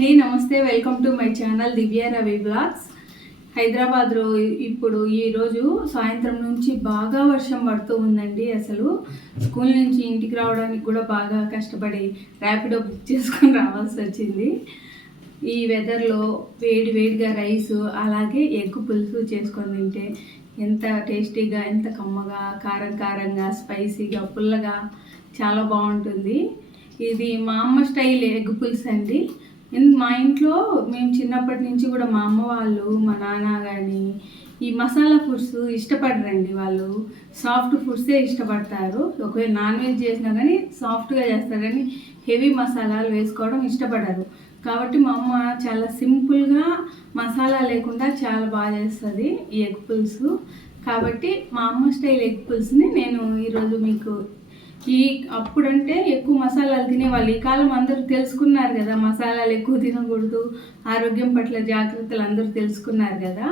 అండి నమస్తే welcome to my channel Divya Ravi blogs. హైదరాబాద్లో ఇప్పుడు ఈరోజు సాయంత్రం నుంచి బాగా వర్షం పడుతూ ఉందండి అసలు. స్కూల్ నుంచి ఇంటికి రావడానికి కూడా బాగా కష్టపడి ర్యాపిడో బుక్ చేసుకొని రావాల్సి వచ్చింది. ఈ వెదర్లో వేడి వేడిగా రైస్ అలాగే ఎగ్ పులుసు చేసుకొని తింటే ఎంత టేస్టీగా ఎంత కమ్మగా కారం కారంగా స్పైసీగా పుల్లగా చాలా బాగుంటుంది. ఇది మా అమ్మ స్టైల్ ఎగ్ పులుసు అండి మా ఇంట్లో మేము చిన్నప్పటి నుంచి కూడా మా అమ్మ వాళ్ళు మా నాన్న కానీ ఈ మసాలా ఫుడ్స్ ఇష్టపడరండి వాళ్ళు. సాఫ్ట్ ఫుడ్సే ఇష్టపడతారు. ఒకవేళ నాన్ వెజ్ చేసినా కానీ సాఫ్ట్గా చేస్తారు. కానీ హెవీ మసాలాలు వేసుకోవడం ఇష్టపడరు. కాబట్టి మా అమ్మ చాలా సింపుల్గా మసాలా లేకుండా చాలా బాగా చేస్తుంది ఈ ఎగ్ పులుసు. కాబట్టి మా అమ్మ స్టైల్ ఎగ్ పులుసుని నేను ఈరోజు మీకు ఈ అప్పుడంటే ఎక్కువ మసాలాలు తినేవాళ్ళు. ఈ కాలం అందరూ తెలుసుకున్నారు కదా మసాలాలు ఎక్కువ తినకూడదు ఆరోగ్యం పట్ల జాగ్రత్తలు అందరూ తెలుసుకున్నారు కదా.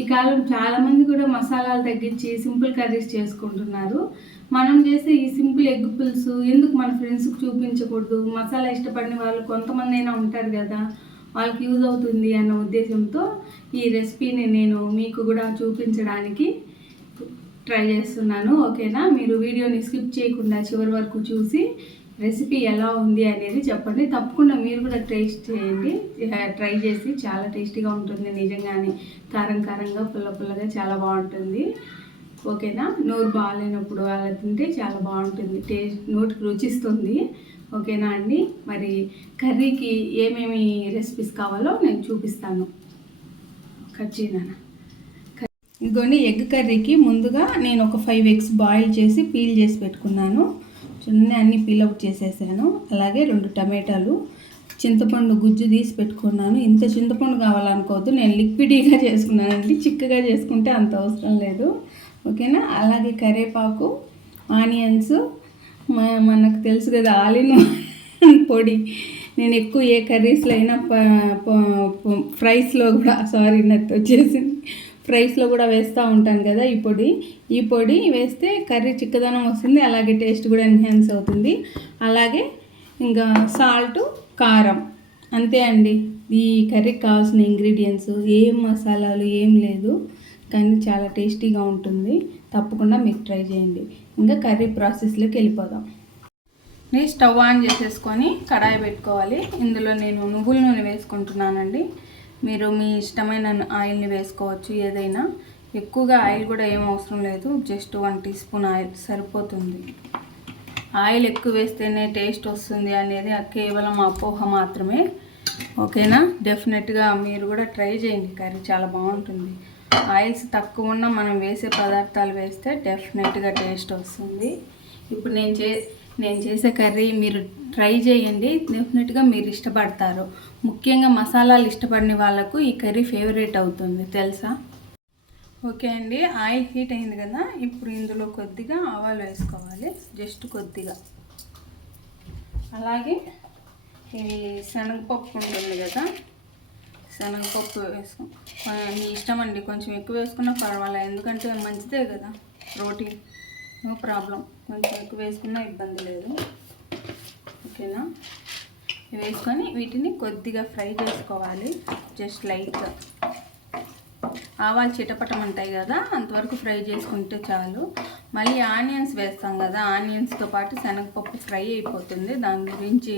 ఈ కాలం చాలామంది కూడా మసాలాలు తగ్గించి సింపుల్ కర్రీస్ చేసుకుంటున్నారు. మనం చేసే ఈ సింపుల్ ఎగ్ పులుసు ఎందుకు మన ఫ్రెండ్స్కి చూపించకూడదు? మసాలా ఇష్టపడిన వాళ్ళు కొంతమంది అయినా ఉంటారు కదా వాళ్ళకి యూజ్ అవుతుంది అన్న ఉద్దేశంతో ఈ రెసిపీని నేను మీకు కూడా చూపించడానికి ట్రై చేస్తున్నాను ఓకేనా? మీరు వీడియోని స్కిప్ చేయకుండా చివరి వరకు చూసి రెసిపీ ఎలా ఉంది అనేది చెప్పండి. తప్పకుండా మీరు కూడా టేస్ట్ చేయండి. ట్రై చేసి చాలా టేస్టీగా ఉంటుంది. నిజంగానే కారం కారంగా పుల్ల పుల్లగా చాలా బాగుంటుంది. ఓకేనా? నోరు బాగాలేనప్పుడు అలా తింటే చాలా బాగుంటుంది. టేస్ట్ నోటికి రుచిస్తుంది. ఓకేనా అండి? మరి కర్రీకి ఏమేమి రెసిపీస్ కావాలో నేను చూపిస్తాను. కట్ చేయనా? ఇదిగోండి ఎగ్ కర్రీకి ముందుగా నేను ఒక ఫైవ్ ఎగ్స్ బాయిల్ చేసి పీల్ చేసి పెట్టుకున్నాను. చిన్న అన్ని పీల్ అవుట్ చేసేసాను. అలాగే రెండు టమాటాలు చింతపండు గుజ్జు తీసి పెట్టుకున్నాను. ఇంత చింతపండు కావాలనుకోవద్దు నేను లిక్విడీగా చేసుకున్నానండి. చిక్కగా చేసుకుంటే అంత అవసరం లేదు. ఓకేనా? అలాగే కరేపాకు ఆనియన్స్ మనకు తెలుసు కదా ఆలిన్ పొడి. నేను ఎక్కువ ఏ కర్రీస్లో అయినా ప- ఫ్రైస్లో కూడా సారీ నట్టు వచ్చేసింది ఫ్రైస్లో కూడా వేస్తూ ఉంటాను కదా ఈ పొడి. ఈ పొడి వేస్తే కర్రీ చిక్కదనం వస్తుంది అలాగే టేస్ట్ కూడా ఎన్హాన్స్ అవుతుంది. అలాగే ఇంకా సాల్ట్ కారం. అంతే అండి. ఈ కర్రీకి కావాల్సిన ఇంగ్రీడియంట్స్ ఏం మసాలాలు ఏం లేదు కానీ చాలా టేస్టీగా ఉంటుంది. తప్పకుండా మీకు ట్రై చేయండి. ఇంకా కర్రీ ప్రాసెస్లోకి వెళ్ళిపోదాం. నేను స్టవ్ ఆన్ చేసేసుకొని కడాయి పెట్టుకోవాలి. ఇందులో నేను నువ్వుల నూనె వేసుకుంటున్నానండి. మీరు మీ ఇష్టమైన ఆయిల్ని వేసుకోవచ్చు ఏదైనా. ఎక్కువగా ఆయిల్ కూడా ఏం అవసరం లేదు. Just one teaspoon oil సరిపోతుంది. ఆయిల్ ఎక్కువ వేస్తేనే టేస్ట్ వస్తుంది అనేది కేవలం అపోహ మాత్రమే. ఓకేనా? డెఫినెట్గా మీరు కూడా ట్రై చేయండి. కర్రీ చాలా బాగుంటుంది. ఆయిల్స్ తక్కువ ఉన్న మనం వేసే పదార్థాలు వేస్తే డెఫినెట్గా టేస్ట్ వస్తుంది. ఇప్పుడు నేను చే నేను చేసే కర్రీ మీరు ట్రై చేయండి. డెఫినెట్గా మీరు ఇష్టపడతారు. ముఖ్యంగా మసాలాలు ఇష్టపడిన వాళ్ళకు ఈ కర్రీ ఫేవరెట్ అవుతుంది తెలుసా? ఓకే అండి ఆయిల్ హీట్ అయింది కదా ఇప్పుడు ఇందులో కొద్దిగా ఆవాలు వేసుకోవాలి జస్ట్ కొద్దిగా. అలాగే ఈ శనగపప్పు ఉంటుంది కదా శనగపప్పు వేసుకో మీ ఇష్టం అండి కొంచెం ఎక్కువ వేసుకున్నా పర్వాలేదు ఎందుకంటే మంచిదే కదా రోటీ నో ప్రాబ్లం కొంచెం ఎక్కువ వేసుకున్నా ఇబ్బంది లేదు. ఓకేనా? వేసుకొని వీటిని కొద్దిగా ఫ్రై చేసుకోవాలి. జస్ట్ లైట్గా ఆవాలు చిటపటం ఉంటాయి కదా అంతవరకు ఫ్రై చేసుకుంటే చాలు. మళ్ళీ ఆనియన్స్ వేస్తాం కదా ఆనియన్స్తో పాటు శనగపప్పు ఫ్రై అయిపోతుంది. దాని గురించి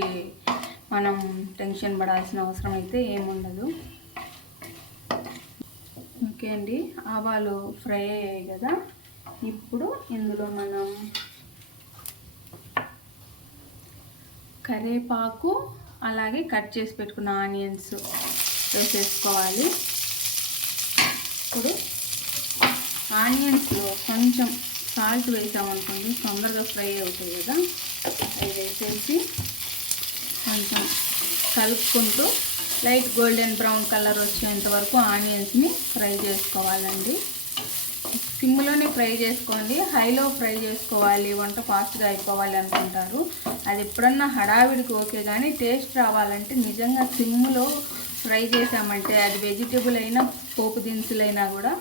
మనం టెన్షన్ పడాల్సిన అవసరం అయితే ఏముండదు. ఓకే అండి ఆవాలు ఫ్రై అయ్యాయి కదా. ఇప్పుడు ఇందులో మనం కరేపాకు అలాగే కట్ చేసి పెట్టుకున్న ఆనియన్స్ వేసేసుకోవాలి. ఇప్పుడు ఆనియన్స్లో కొంచెం సాల్ట్ వేసామనుకోండి తొందరగా ఫ్రై అవుతాయి కదా. అవి వేసేసి కొంచెం కలుపుకుంటూ లైట్ గోల్డెన్ బ్రౌన్ కలర్ వచ్చేంత వరకు ఆనియన్స్ని ఫ్రై చేసుకోవాలండి. సిమ్లోనే ఫ్రై చేసుకోండి. హైలో ఫ్రై చేసుకోవాలి. వంట ఫాస్ట్గా అయిపోవాలి అనుకుంటారు. అది ఎప్పుడన్నా హడావిడికి ఓకే కానీ టేస్ట్ రావాలంటే నిజంగా సిమ్లో ఫ్రై చేసామంటే అది వెజిటేబుల్ అయినా పోపు దినుసులైనా కూడా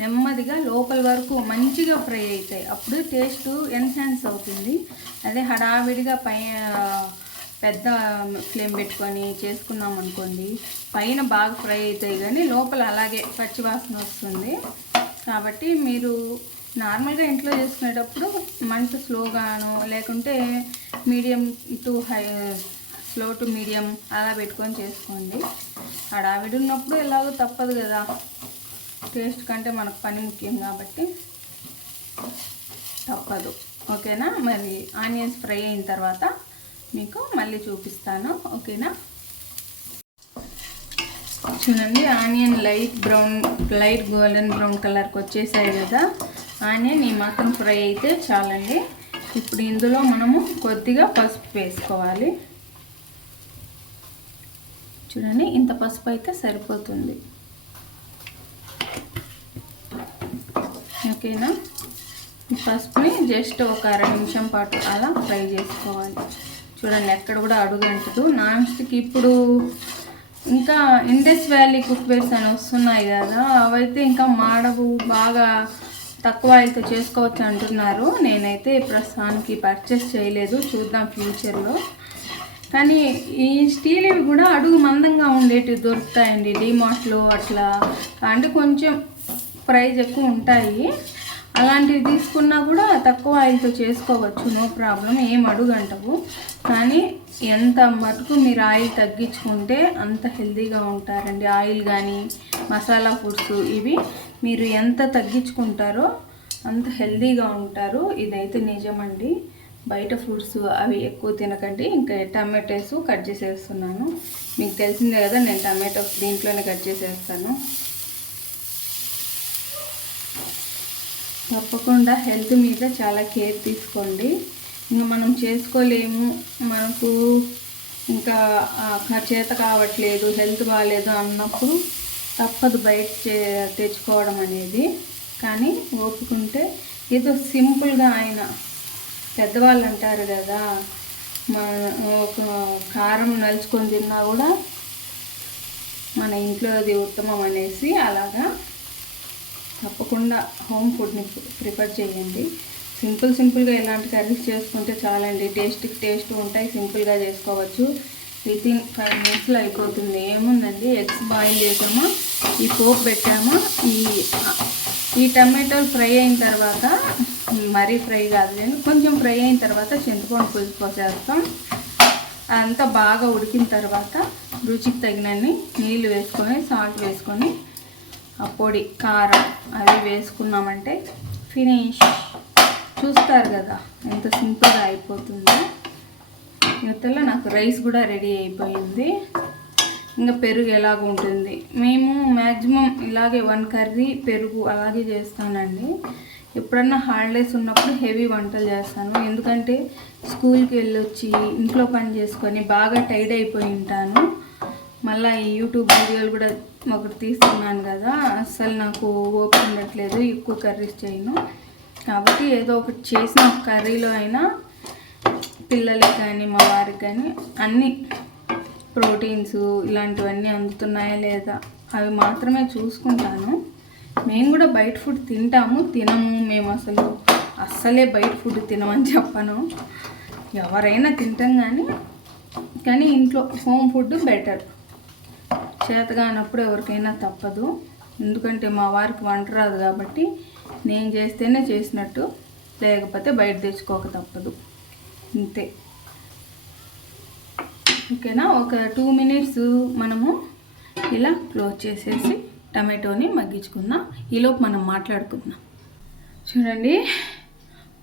నెమ్మదిగా లోపల వరకు మంచిగా ఫ్రై అవుతాయి అప్పుడు టేస్ట్ ఎన్హాన్స్ అవుతుంది. అదే హడావిడిగా పై పెద్ద ఫ్లేమ్ పెట్టుకొని చేసుకున్నాం అనుకోండి పైన బాగా ఫ్రై అవుతాయి కానీ లోపల అలాగే పచ్చివాసన వస్తుంది. కాబట్టి మీరు నార్మల్గా ఇంట్లో చేసుకునేటప్పుడు మంట స్లోగాను లేకుంటే medium to high slow to medium అలా పెట్టుకొని చేసుకోండి. హడావిడి ఉన్నప్పుడు ఎలాగో తప్పదు కదా. టేస్ట్ కంటే మనకు పని ముఖ్యం కాబట్టి తప్పదు. ఓకేనా? మరి ఆనియన్స్ ఫ్రై అయిన తర్వాత మీకు మళ్ళీ చూపిస్తాను. ఓకేనా? చూడండి onion light brown light golden brown కలర్కి వచ్చేసాయి కదా. ఆనియన్ ఈ మాత్రం ఫ్రై అయితే చాలండి. ఇప్పుడు ఇందులో మనము కొద్దిగా పసుపు వేసుకోవాలి. చూడండి ఇంత పసుపు అయితే సరిపోతుంది. ఓకేనా? ఈ పసుపుని జస్ట్ ఒక అర నిమిషం పాటు అలా ఫ్రై చేసుకోవాలి. చూడండి ఎక్కడ కూడా అడుగంటదు. నాన్ స్టిక్ ఇప్పుడు ఇంకా ఇండస్ వ్యాలీ కుక్వేర్స్ అని వస్తున్నాయి కదా అవైతే ఇంకా మాడవు బాగా తక్కువ అయితే చేసుకోవచ్చు అంటున్నారు. నేనైతే ప్రస్తుతానికి పర్చేస్ చేయలేదు చూద్దాం ఫ్యూచర్లో కానీ ఈ స్టీల్ ఇవి కూడా అడుగు మందంగా ఉండేటివి దొరుకుతాయండి డిమార్ట్లో అట్లా. అంటే కొంచెం ప్రైజ్ ఎక్కువ ఉంటాయి. అలాంటివి తీసుకున్నా కూడా తక్కువ ఆయిల్తో చేసుకోవచ్చు నో ప్రాబ్లం ఏం అడుగంటవు. కానీ ఎంత మటుకు మీరు ఆయిల్ తగ్గించుకుంటే అంత హెల్తీగా ఉంటారండి. ఆయిల్ కానీ మసాలా ఫుడ్స్ ఇవి మీరు ఎంత తగ్గించుకుంటారో అంత హెల్తీగా ఉంటారు. ఇదైతే నిజమండి. బయట ఫ్రూట్స్ అవి ఎక్కువ తినకండి. ఇంకా టమాటోస్ కట్ చేసేస్తున్నాను. మీకు తెలిసిందే కదా నేను టమాటో దీంట్లోనే కట్ చేసేస్తాను. తప్పకుండా హెల్త్ మీద చాలా కేర్ తీసుకోండి. ఇంకా మనం చేసుకోలేము మనకు ఇంకా చేత కావట్లేదు హెల్త్ బాగాలేదు అన్నప్పుడు తప్పదు బయట చే- తెచ్చుకోవడం అనేది. కానీ ఓపుకుంటే ఏదో సింపుల్గా ఆయన పెద్దవాళ్ళు అంటారు కదా మన ఒక కారం నలుచుకొని తిన్నా కూడా మన ఇంట్లో అది ఉత్తమం అనేసి అలాగా తప్పకుండా హోమ్ ఫుడ్ని ప్రిఫర్ చేయండి. సింపుల్ సింపుల్గా ఇలాంటి కర్రీస్ చేసుకుంటే చాలండి. టేస్ట్కి టేస్ట్ ఉంటాయి సింపుల్గా చేసుకోవచ్చు. విత్ ఇన్ ఫైవ్ మినిట్స్లో అయిపోతుంది. ఏముందండి? ఎగ్స్ బాయిల్ చేసామా? ఈ పోపు పెట్టామా? ఈ ఈ టమాటోలు ఫ్రై అయిన తర్వాత మరీ ఫ్రై కాదు నేను కొంచెం ఫ్రై అయిన తర్వాత చింతపండు పులుసు పోసేస్తాం. అంతా బాగా ఉడికిన తర్వాత రుచికి తగినన్ని నీళ్ళు వేసుకొని సాల్ట్ వేసుకొని పొడి కారం అవి వేసుకున్నామంటే ఫినిష్. చూస్తారు కదా ఎంత సింపుల్గా అయిపోతుందో. యువతలో నాకు రైస్ కూడా రెడీ అయిపోయింది. ఇంకా పెరుగు ఎలాగ ఉంటుంది. మేము మ్యాక్సిమం ఇలాగే వన్ కర్రీ పెరుగు అలాగే చేస్తానండి. ఎప్పుడన్నా హాలిడేస్ ఉన్నప్పుడు హెవీ వంటలు చేస్తాను. ఎందుకంటే స్కూల్కి వెళ్ళొచ్చి ఇంట్లో పని చేసుకొని బాగా టైర్డ్ అయిపోయి ఉంటాను. మళ్ళీ ఈ యూట్యూబ్ వీడియోలు కూడా ఒకటి తీసుకున్నాను కదా. అసలు నాకు ఓపిక ఉండట్లేదు. ఎక్కువ కర్రీస్ చేయను. కాబట్టి ఏదో ఒకటి చేసిన ఒక కర్రీలో అయినా పిల్లలకి కానీ మా వారికి కానీ అన్ని ప్రోటీన్స్ ఇలాంటివన్నీ అందుతున్నాయా లేదా అవి మాత్రమే చూసుకుంటాను. మేము కూడా బయట ఫుడ్ తింటాము తినము. మేము అసలు అస్సలే బయట ఫుడ్ తినమని చెప్పను. ఎవరైనా తింటాం కానీ కానీ ఇంట్లో హోమ్ ఫుడ్ బెటర్. చేతగానప్పుడు ఎవరికైనా తప్పదు. ఎందుకంటే మా వారికి వంట రాదు కాబట్టి నేను చేస్తేనే చేసినట్టు లేకపోతే బయట తెచ్చుకోక తప్పదు. అంతే ఓకేనా? ఒక టూ మినిట్స్ మనము ఇలా క్లోజ్ చేసేసి టమాటోని మగ్గించుకుందాం. ఈలోపు మనం మాట్లాడుకుందాం. చూడండి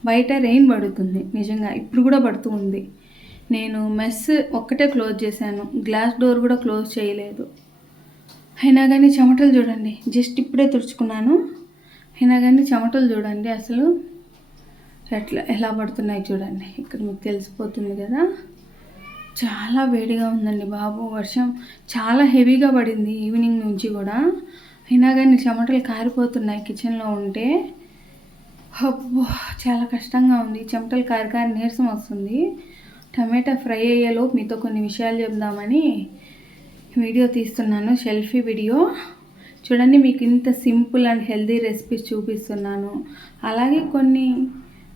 బయట రెయిన్ పడుతుంది. నిజంగా ఇప్పుడు కూడా పడుతూ ఉంది. నేను మెస్ ఒక్కటే క్లోజ్ చేశాను. గ్లాస్ డోర్ కూడా క్లోజ్ చేయలేదు. అయినా కానీ చెమటలు చూడండి. జస్ట్ ఇప్పుడే తుడుచుకున్నాను. అయినా కానీ చెమటలు చూడండి అసలు. ఎట్లా ఎలా పడుతున్నాయి చూడండి. ఇక్కడ మీకు తెలిసిపోతుంది కదా. చాలా వేడిగా ఉందండి బాబు. వర్షం చాలా హెవీగా పడింది ఈవినింగ్ నుంచి కూడా. అయినా కానీ చెమటలు కారిపోతున్నాయి కిచెన్లో ఉంటే. అబ్బో చాలా కష్టంగా ఉంది. చెమటలు కారి కారి నీరసం వస్తుంది. టమాటా ఫ్రై అయ్యేలోపు మీతో కొన్ని విషయాలు చెప్దామని వీడియో తీస్తున్నాను సెల్ఫీ వీడియో. చూడండి మీకు ఇంత సింపుల్ అండ్ హెల్దీ రెసిపీస్ చూపిస్తున్నాను. అలాగే కొన్ని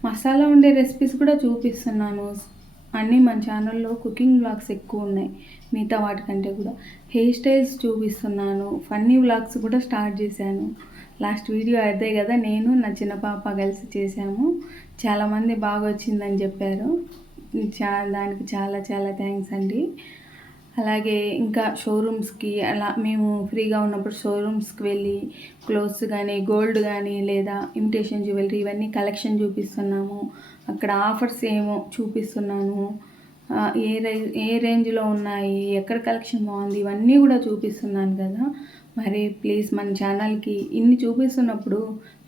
మసాలా ఉండే రెసిపీస్ కూడా చూపిస్తున్నాను. అన్నీ మన ఛానల్లో కుకింగ్ వ్లాగ్స్ ఎక్కువ ఉన్నాయి మిగతా వాటికంటే కూడా. హెయిర్ స్టైల్స్ చూపిస్తున్నాను ఫన్నీ వ్లాగ్స్ కూడా స్టార్ట్ చేశాను. లాస్ట్ వీడియో అదే కదా నేను నా చిన్న పాప కలిసి చేశాము. చాలామంది బాగా వచ్చిందని చెప్పారు. చా దానికి చాలా చాలా థ్యాంక్స్ అండి. అలాగే ఇంకా షోరూమ్స్కి అలా మేము ఫ్రీగా ఉన్నప్పుడు షోరూమ్స్కి వెళ్ళి క్లోత్స్ కానీ గోల్డ్ కానీ లేదా ఇమిటేషన్ జ్యువెలరీ ఇవన్నీ కలెక్షన్ చూపిస్తున్నాము. అక్కడ ఆఫర్స్ ఏమో చూపిస్తున్నాను. ఏ రై ఏ రేంజ్లో ఉన్నాయి ఎక్కడ కలెక్షన్ బాగుంది ఇవన్నీ కూడా చూపిస్తున్నాను కదా. మరి ప్లీజ్ మన ఛానల్కి ఇన్ని చూపిస్తున్నప్పుడు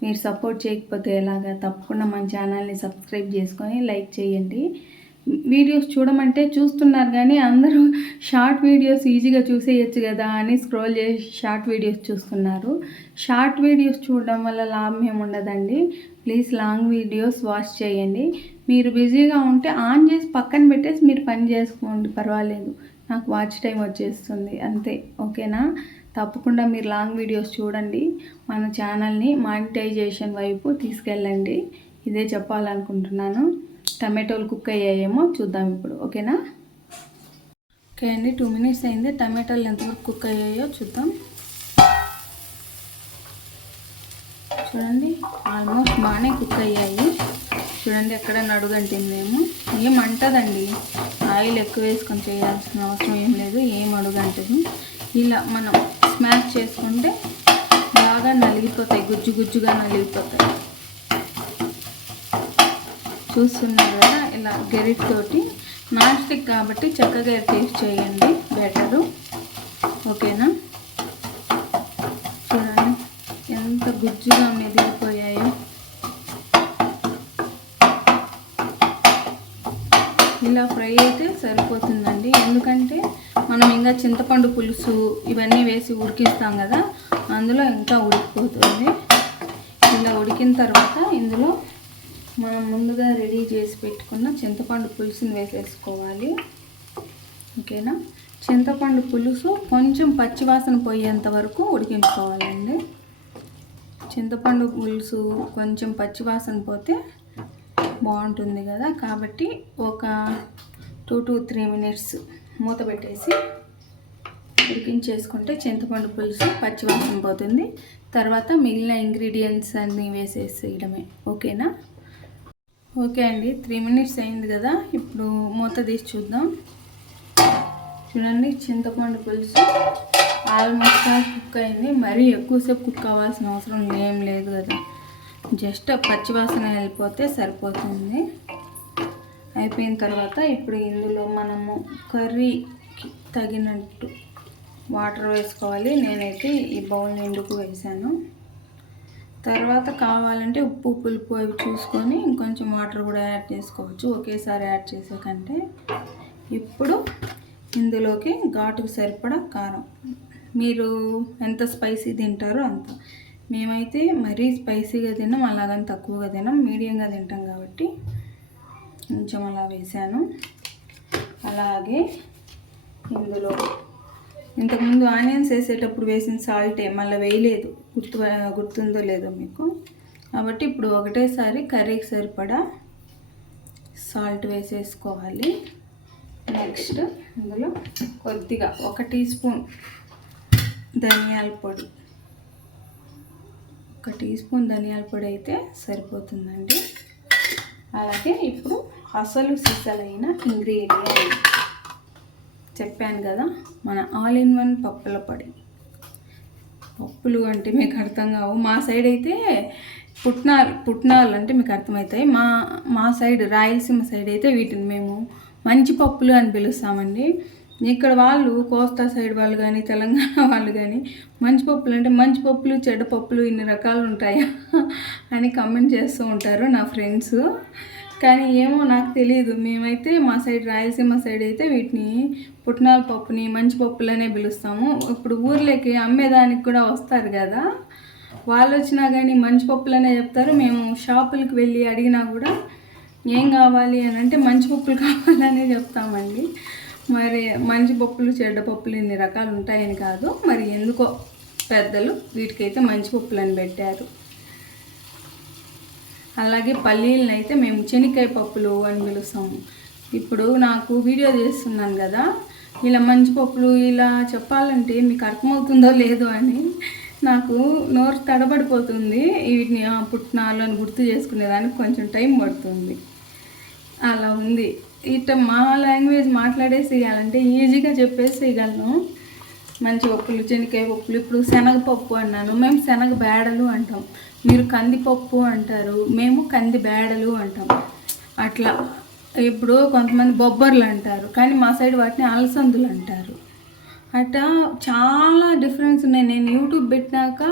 మీరు సపోర్ట్ చేయకపోతే ఎలాగా? తప్పకుండా మన ఛానల్ని సబ్స్క్రైబ్ చేసుకొని లైక్ చేయండి. వీడియోస్ చూడమంటే చూస్తున్నారు కానీ అందరూ షార్ట్ వీడియోస్ ఈజీగా చూసేయచ్చు కదా అని స్క్రోల్ చేసి షార్ట్ వీడియోస్ చూస్తున్నారు. షార్ట్ వీడియోస్ చూడడం వల్ల లాభం ఏముండదండి. ప్లీజ్ లాంగ్ వీడియోస్ వాచ్ చేయండి. మీరు బిజీగా ఉంటే ఆన్ చేసి పక్కన పెట్టేసి మీరు పని చేసుకోండి. పర్వాలేదు. నాకు వాచ్ టైం వచ్చేస్తుంది. అంతే. ఓకేనా? తప్పకుండా మీరు లాంగ్ వీడియోస్ చూడండి. మన ఛానల్ని మానిటైజేషన్ వైపు తీసుకెళ్ళండి. ఇదే చెప్పాలనుకుంటున్నాను. టమాటోలు కుక్ అయ్యాయేమో చూద్దాం ఇప్పుడు ఓకేనా? ఓకే అండి టూ మినిట్స్ అయింది. టమాటాలు ఎంతవరకు కుక్ అయ్యాయో చూద్దాం. చూడండి ఆల్మోస్ట్ బాగానే కుక్ అయ్యాయి. చూడండి ఎక్కడ అడుగంటిందేమో. ఏం అంటదండి? ఆయిల్ ఎక్కువ వేసుకొని చేయాల్సిన అవసరం ఏం లేదు ఏం అడుగంటది. ఇలా మనం స్మాష్ చేసుకుంటే బాగా నలిగిపోతాయి గుజ్జు గుజ్జుగా నలిగిపోతాయి. చూస్తున్నారు కదా ఇలా గెరిట్ తోటి నాన్ స్టిక్ కాబట్టి చక్కగా టేస్ట్ చేయండి బెటరు ఓకేనా? చూడండి ఎంత గుజ్జుగా మెదిగిపోయాయో ఇలా ఫ్రై అయితే సరిపోతుందండి. ఎందుకంటే మనం ఇంకా చింతపండు పులుసు ఇవన్నీ వేసి ఉడికిస్తాం కదా అందులో ఇంకా ఉడికిపోతుంది. ఇలా ఉడికిన తర్వాత ఇందులో మనం ముందుగా రెడీ చేసి పెట్టుకున్న చింతపండు పులుసుని వేసేసుకోవాలి. ఓకేనా? చింతపండు పులుసు కొంచెం పచ్చివాసన పోయేంత వరకు ఉడికించుకోవాలండి. చింతపండు పులుసు కొంచెం పచ్చివాసన పోతే బాగుంటుంది కదా? కాబట్టి ఒక టూ టు త్రీ మినిట్స్ మూత పెట్టేసి ఉడికించేసుకుంటే చింతపండు పులుసు పచ్చివాసన పోతుంది. తర్వాత మిగిలిన ఇంగ్రీడియంట్స్ అన్నీ వేసేసేయడమే. ఓకేనా? ఓకే అండి త్రీ మినిట్స్ అయింది కదా ఇప్పుడు మూత తీసి చూద్దాం. చూడండి చింతపండు పులుసు ఆల్మోస్ట్ కుక్ అయింది. మరీ ఎక్కువసేపు కుక్ అవ్వాల్సిన అవసరం ఏం లేదు కదా. జస్ట్ పచ్చివాసన వెళ్ళిపోతే సరిపోతుంది. అయిపోయిన తర్వాత ఇప్పుడు ఇందులో మనము కర్రీకి తగినట్టు వాటర్ వేసుకోవాలి. నేనైతే ఈ బౌల్ నిండుకు వేసాను. తర్వాత కావాలంటే ఉప్పు పులుపు అవి చూసుకొని ఇంకొంచెం వాటర్ కూడా యాడ్ చేసుకోవచ్చు. ఒకేసారి యాడ్ చేసేకంటే ఇప్పుడు ఇందులోకి ఘాటుకు సరిపడా కారం. మీరు ఎంత స్పైసీ తింటారో అంత. మేమైతే మరీ స్పైసీగా తిన్నాం అలాగని తక్కువగా తినాం మీడియంగా తింటాం కాబట్టి కొంచెం అలా వేసాను అలాగే ఇందులో ఇంతకుముందు ఆనియన్స్ వేసేటప్పుడు వేసిన సాల్టే మళ్ళీ వేయలేదు. గుర్తు గుర్తుందో లేదో మీకు. కాబట్టి ఇప్పుడు ఒకటేసారి కర్రీకి సరిపడా సాల్ట్ వేసేసుకోవాలి. నెక్స్ట్ ఇందులో కొద్దిగా ఒక టీ స్పూన్ ధనియాల పొడి. ఒక టీ స్పూన్ ధనియాల పొడి అయితే సరిపోతుందండి. అలాగే ఇప్పుడు అసలు సిసలైన ఇంగ్రీడియంట్ చెప్పాను కదా మన ఆల్ ఇన్ వన్ పప్పుల పొడి. పప్పులు అంటే మీకు అర్థం కావు. మా సైడ్ అయితే పుట్నాలు పుట్నాలు అంటే మీకు అర్థమవుతాయి. మా మా సైడ్ రాయలసీమ సైడ్ అయితే వీటిని మేము మంచి పప్పులు అని పిలుస్తామండి. ఇక్కడ వాళ్ళు కోస్తా సైడ్ వాళ్ళు కానీ తెలంగాణ వాళ్ళు కానీ మంచి పప్పులు అంటే మంచి పప్పులు చెడ్డ పప్పులు ఇన్ని రకాలు ఉంటాయా అని కమెంట్ చేస్తూ ఉంటారు నా ఫ్రెండ్స్ కానీ ఏమో నాకు తెలియదు మేమైతే మా సైడ్ రాయలసీమ సైడ్ అయితే వీటిని పుట్నాల పప్పుని మంచి పప్పులనే పిలుస్తాము. ఇప్పుడు ఊర్లోకి అమ్మేదానికి కూడా వస్తారు కదా. వాళ్ళు వచ్చినా కానీ మంచి పప్పులనే చెప్తారు. మేము షాపులకు వెళ్ళి అడిగినా కూడా ఏం కావాలి అని అంటే మంచి పప్పులు కావాలనే చెప్తామండి. మరి మంచి పప్పులు చెడ్డ పప్పులు ఇన్ని రకాలు ఉంటాయని కాదు. మరి ఎందుకో పెద్దలు వీటికైతే మంచి పప్పులు అని పెట్టారు. అలాగే పల్లీలను అయితే మేము శనక్కాయ పప్పులు అని పిలుస్తాము. ఇప్పుడు నాకు వీడియో చేస్తున్నాను కదా ఇలా మంచి పప్పులు ఇలా చెప్పాలంటే మీకు అర్థమవుతుందో లేదో అని నాకు నోరు తడబడిపోతుంది. వీటిని ఆ, అని గుర్తు చేసుకునేదానికి కొంచెం టైం పడుతుంది. అలా ఉంది. ఇట్ట మా లాంగ్వేజ్ మాట్లాడేసేయాలంటే ఈజీగా చెప్పేసేయగలను. మంచి పప్పులు శనగకాయ పప్పులు ఇప్పుడు శనగపప్పు అన్నాను. మేము శనగ బేడలు అంటాం. మీరు కందిపప్పు అంటారు మేము కంది బేడలు అంటాం. అట్లా ఇప్పుడు కొంతమంది బొబ్బర్లు అంటారు కానీ మా సైడ్ వాటిని అలసందులు అంటారు. అట్లా చాలా డిఫరెన్స్ ఉన్నాయి. నేను యూట్యూబ్ పెట్టినాక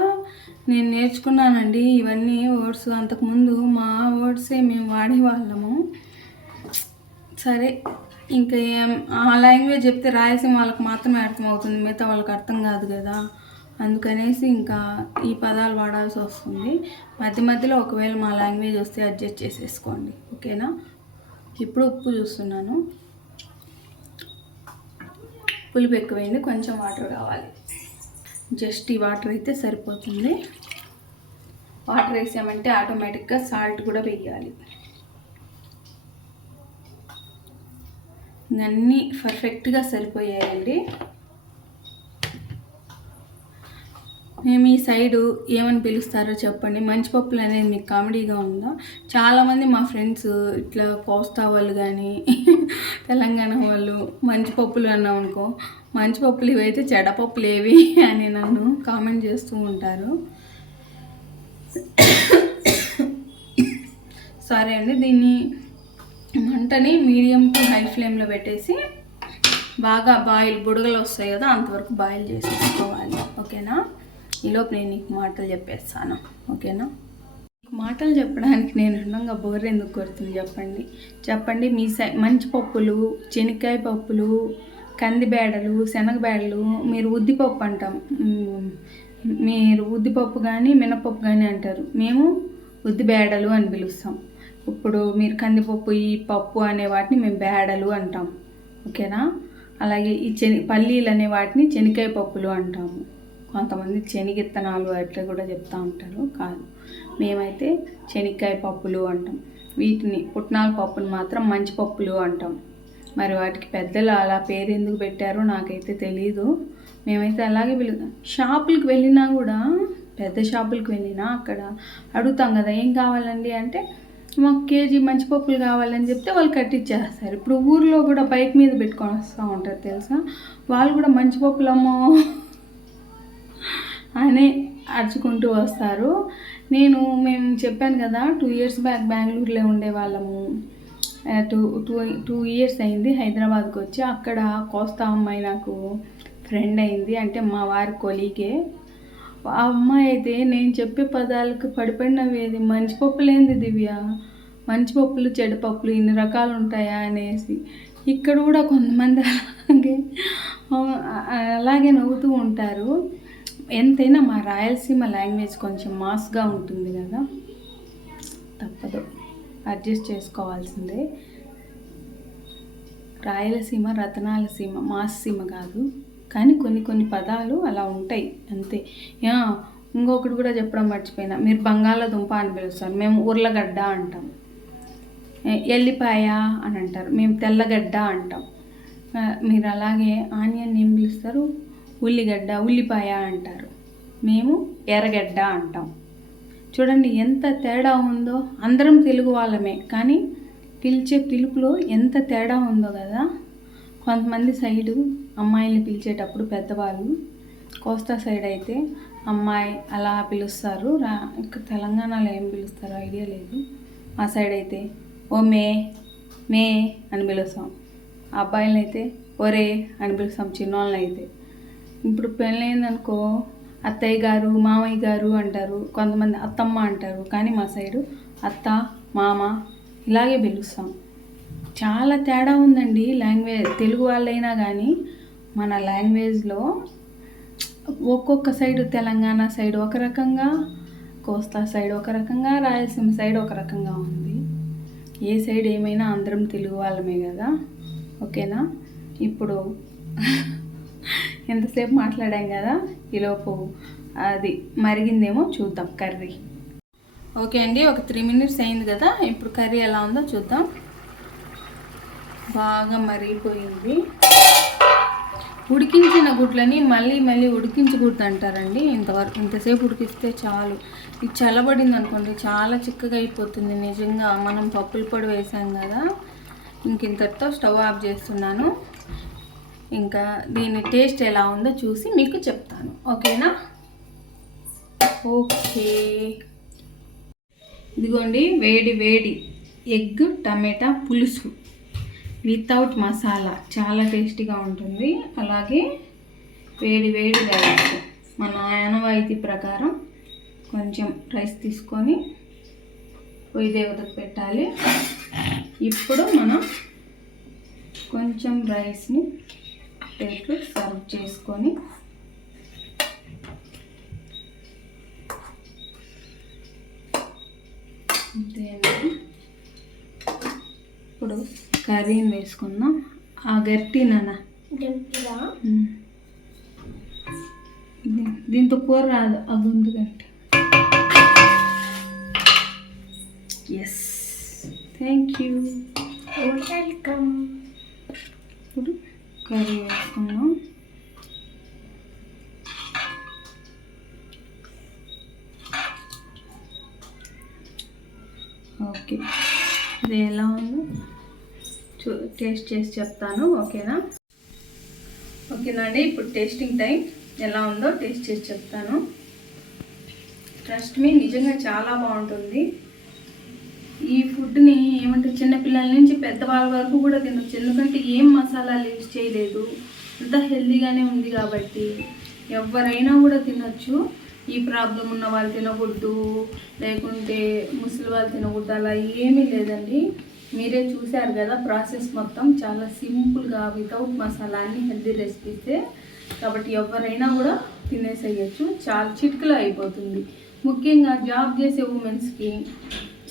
నేను నేర్చుకున్నానండి ఇవన్నీ వర్డ్స్. అంతకుముందు మా వర్డ్సే మేము వాడేవాళ్ళము సరే ఇంకా ఏం ఆ లాంగ్వేజ్ చెప్తే రాయలసీమ వాళ్ళకి మాత్రమే అర్థమవుతుంది మిగతా వాళ్ళకి అర్థం కాదు కదా. అందుకనేసి ఇంకా ఈ పదాలు వాడాల్సి వస్తుంది. మధ్య మధ్యలో ఒకవేళ మా లాంగ్వేజ్ వస్తే అడ్జస్ట్ చేసేసుకోండి. ఓకేనా? ఇప్పుడు ఉప్పు చూస్తున్నాను. పులుపు ఎక్కువైంది కొంచెం వాటర్ కావాలి. జస్ట్ ఈ వాటర్ అయితే సరిపోతుంది. వాటర్ వేసామంటే ఆటోమేటిక్గా సాల్ట్ కూడా వేయాలి. ఇవన్నీ పర్ఫెక్ట్గా సరిపోయాయండి. మేము ఈ సైడు ఏమని పిలుస్తారో చెప్పండి. మంచి పప్పులు అనేది మీకు కామెడీగా ఉందా? చాలామంది మా ఫ్రెండ్స్ ఇట్లా కోస్తా వాళ్ళు కానీ తెలంగాణ వాళ్ళు మంచి పప్పులు అన్నాం అనుకో మంచి పప్పులు ఇవైతే చెడపప్పులు ఏవి అని నన్ను కామెంట్ చేస్తూ ఉంటారు. సారీ అండి దీన్ని మంటని మీడియం టు హై ఫ్లేమ్లో పెట్టేసి బాగా బాయిల్ బుడగలు వస్తాయి కదా అంతవరకు బాయిల్ చేసేసుకోవాలి. ఓకేనా? ఈలోపు నేను నీకు మాటలు చెప్పేస్తాను. ఓకేనా? మాటలు చెప్పడానికి నేను అందంగా బోర్ ఎందుకు కొడుతుంది చెప్పండి. చెప్పండి మీ సై మంచి పప్పులు శనక్కాయ పప్పులు కందిబేడలు శనగబేడలు మీరు ఉద్దిపప్పు అంటాం. మీరు ఉద్దిపప్పు కానీ మినపప్పు కానీ అంటారు. మేము ఉద్దిబేడలు అని పిలుస్తాం. ఇప్పుడు మీరు కందిపప్పు ఈ పప్పు అనే వాటిని మేము బేడలు అంటాం. ఓకేనా? అలాగే ఈ చెని పల్లీలు అనే వాటిని శనక్కాయ పప్పులు అంటాము. కొంతమంది శనిగిత్తనాలు అట్లా కూడా చెప్తూ ఉంటారు. కాదు మేమైతే శనక్కాయ పప్పులు అంటాం. వీటిని పుట్నాల పప్పుని మాత్రం మంచి పప్పులు అంటాం. మరి వాటికి పెద్దలు అలా పేరు ఎందుకు పెట్టారో నాకైతే తెలీదు. మేమైతే అలాగే పిలు షాపులకు వెళ్ళినా కూడా పెద్ద షాపులకు వెళ్ళినా అక్కడ అడుగుతాం కదా ఏం కావాలండి అంటే మాకు కేజీ మంచి పప్పులు కావాలని చెప్తే వాళ్ళు కట్టిచ్చేస్తారు. ఇప్పుడు ఊర్లో కూడా బైక్ మీద పెట్టుకొని వస్తూ ఉంటారు తెలుసా? వాళ్ళు కూడా మంచి అమ్మో అని అరుచుకుంటూ వస్తారు. నేను మేము చెప్పాను కదా టూ ఇయర్స్ బ్యాక్ బెంగళూరులో ఉండేవాళ్ళము. టూ టూ టూ ఇయర్స్ అయింది హైదరాబాద్కి వచ్చి. అక్కడ కోస్తా అమ్మాయి నాకు ఫ్రెండ్ అయింది. అంటే మా వారి కొలీగే. ఆ అమ్మాయి అయితే నేను చెప్పే పదాలకు పడిపడినవేది మంచి పప్పులేంది దివ్య? మంచి పప్పులు చెడు పప్పులు ఇన్ని రకాలు ఉంటాయా అనేసి. ఇక్కడ కూడా కొంతమంది అలాగే అలాగే నవ్వుతూ ఉంటారు. ఎంతైనా మా రాయలసీమ లాంగ్వేజ్ కొంచెం మాస్గా ఉంటుంది కదా తప్పదు. అడ్జస్ట్ చేసుకోవాల్సిందే. రాయలసీమ రతనాల సీమ మాస్ సీమ కాదు. కానీ కొన్ని కొన్ని పదాలు అలా ఉంటాయి అంతే. యా, ఇంకొకటి కూడా చెప్పడం మర్చిపోయినా. మీరు బంగాళదుంప అని పిలుస్తారు. మేము ఉర్లగడ్డ అంటాం. ఎల్లిపాయ అని అంటారు. మేము తెల్లగడ్డ అంటాం. మీరు అలాగే ఆనియన్ ఏం పిలుస్తారు? ఉల్లిగడ్డ ఉల్లిపాయ అంటారు. మేము ఎర్రగడ్డ అంటాం. చూడండి ఎంత తేడా ఉందో. అందరం తెలుగు వాళ్ళమే కానీ పిలిచే పిలుపులో ఎంత తేడా ఉందో కదా. కొంతమంది సైడు అమ్మాయిల్ని పిలిచేటప్పుడు పెద్దవాళ్ళు కోస్తా సైడ్ అయితే అమ్మాయి అలా పిలుస్తారు. రా ఇక్కడ తెలంగాణలో ఏం పిలుస్తారో ఐడియా లేదు. ఆ సైడ్ అయితే ఓ మే మే అని పిలుస్తాం. అబ్బాయిలనైతే అయితే ఒరే అని పిలుస్తాం చిన్నోళ్ళని అయితే. ఇప్పుడు పెళ్ళైందనుకో అత్తయ్య గారు మామయ్య గారు అంటారు కొంతమంది అత్తమ్మ అంటారు కానీ మా సైడు అత్త మామ ఇలాగే పిలుస్తాం. చాలా తేడా ఉందండి లాంగ్వేజ్ తెలుగు వాళ్ళైనా కానీ మన లాంగ్వేజ్లో ఒక్కొక్క సైడు తెలంగాణ సైడ్ ఒక రకంగా కోస్తా సైడ్ ఒక రకంగా రాయలసీమ సైడ్ ఒక రకంగా ఉంది. ఏ సైడ్ ఏమైనా అందరం తెలుగు వాళ్ళమే కదా. ఓకేనా? ఇప్పుడు ఎంతసేపు మాట్లాడాం కదా? ఈలోపు అది మరిగిందేమో చూద్దాం కర్రీ. ఓకే అండి ఒక త్రీ మినిట్స్ అయింది కదా? ఇప్పుడు కర్రీ ఎలా ఉందో చూద్దాం. బాగా మరిగిపోయింది. ఉడికించిన గుడ్లని మళ్ళీ మళ్ళీ ఉడికించకూడదు అంటారండి. ఇంతవరకు ఇంతసేపు ఉడికిస్తే చాలు. ఇది చల్లబడింది అనుకోండి చాలా చిక్కగా అయిపోతుంది నిజంగా. మనం పప్పుల పొడి వేసాం కదా. ఇంక ఇంతటితో స్టవ్ ఆఫ్ చేస్తున్నాను. ఇంకా దీని టేస్ట్ ఎలా ఉందో చూసి మీకు చెప్తాను. ఓకేనా? ఓకే. ఇదిగోండి వేడి వేడి ఎగ్ టమాటా పులుసు వితౌట్ మసాలా. చాలా టేస్టీగా ఉంటుంది. అలాగే వేడి వేడి రైస్. మన ఆనవాయితీ ప్రకారం కొంచెం రైస్ తీసుకొని పొయ్యి దేవతకు పెట్టాలి. ఇప్పుడు మనం కొంచెం రైస్ని ప్లేట్లు సర్వ్ చేసుకొని అంతేనండి ఇప్పుడు కర్రీని వేసుకుందాం? ఆ గట్టి నాన్న. దీంతో కూర రాదు ఆ గుండు గట్టి ఎస్ థ్యాంక్ యూ వెల్కమ్ ఇప్పుడు కర్రీ వేసుకుందాం. ఓకే. ఇది ఎలా ఉందో చూ టేస్ట్ చేసి చెప్తాను ఓకేనా? ఓకేనండి ఇప్పుడు టేస్టింగ్ టైం. ఎలా ఉందో టేస్ట్ చేసి చెప్తాను. ట్రస్ట్ మీ నిజంగా చాలా బాగుంటుంది. ఈ ఫుడ్ని ఏమంటే చిన్నపిల్లల నుంచి పెద్దవాళ్ళ వరకు కూడా తినొచ్చు. ఎందుకంటే ఏం మసాలాలు యూజ్ చేయలేదు. అంతా హెల్దీగానే ఉంది కాబట్టి ఎవరైనా కూడా తినొచ్చు. ఈ ప్రాబ్లం ఉన్న వాళ్ళు తినకూడదు. లేకుంటే ముసలి వాళ్ళు తినకూడదు. అలా ఏమీ లేదండి. మీరే చూశారు కదా ప్రాసెస్ మొత్తం. చాలా సింపుల్గా వితౌట్ మసాలా అన్ని హెల్దీ రెసిపీసే. కాబట్టి ఎవరైనా కూడా తినేసేయచ్చు. చాలా చిటికలో అయిపోతుంది. ముఖ్యంగా జాబ్ చేసే ఉమెన్స్కి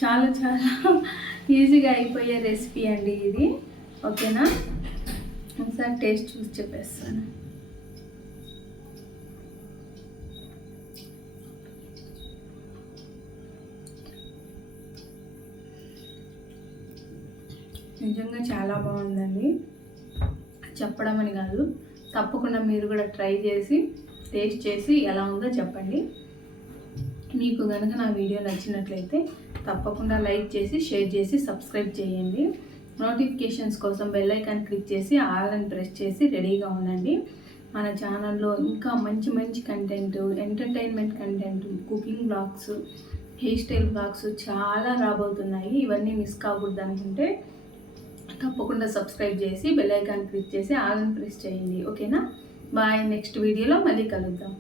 చాలా చాలా ఈజీగా అయిపోయే రెసిపీ అండి ఇది. ఓకేనా? ఒకసారి టేస్ట్ చూసి చెప్పేస్తాను. నిజంగా చాలా బాగుందండి. చెప్పడం అని కాదు తప్పకుండా మీరు కూడా ట్రై చేసి టేస్ట్ చేసి ఎలా ఉందో చెప్పండి. మీకు కనుక నా వీడియో నచ్చినట్లయితే తప్పకుండా లైక్ చేసి షేర్ చేసి సబ్స్క్రైబ్ చేయండి. నోటిఫికేషన్స్ కోసం బెల్ ఐకాన్ క్లిక్ చేసి ఆల్ అని ప్రెస్ చేసి రెడీగా ఉండండి. మన ఛానల్లో ఇంకా మంచి మంచి content entertainment content cooking blogs hairstyle blogs చాలా రాబోతున్నాయి. ఇవన్నీ మిస్ కాకూడదు అనుకుంటే తప్పకుండా సబ్స్క్రైబ్ చేసి బెల్ ఐకాన్ క్లిక్ చేసి ఆల్ అని ప్రెస్ చేయండి. ఓకేనా? బాయ్ నెక్స్ట్ వీడియోలో మళ్ళీ కలుద్దాం.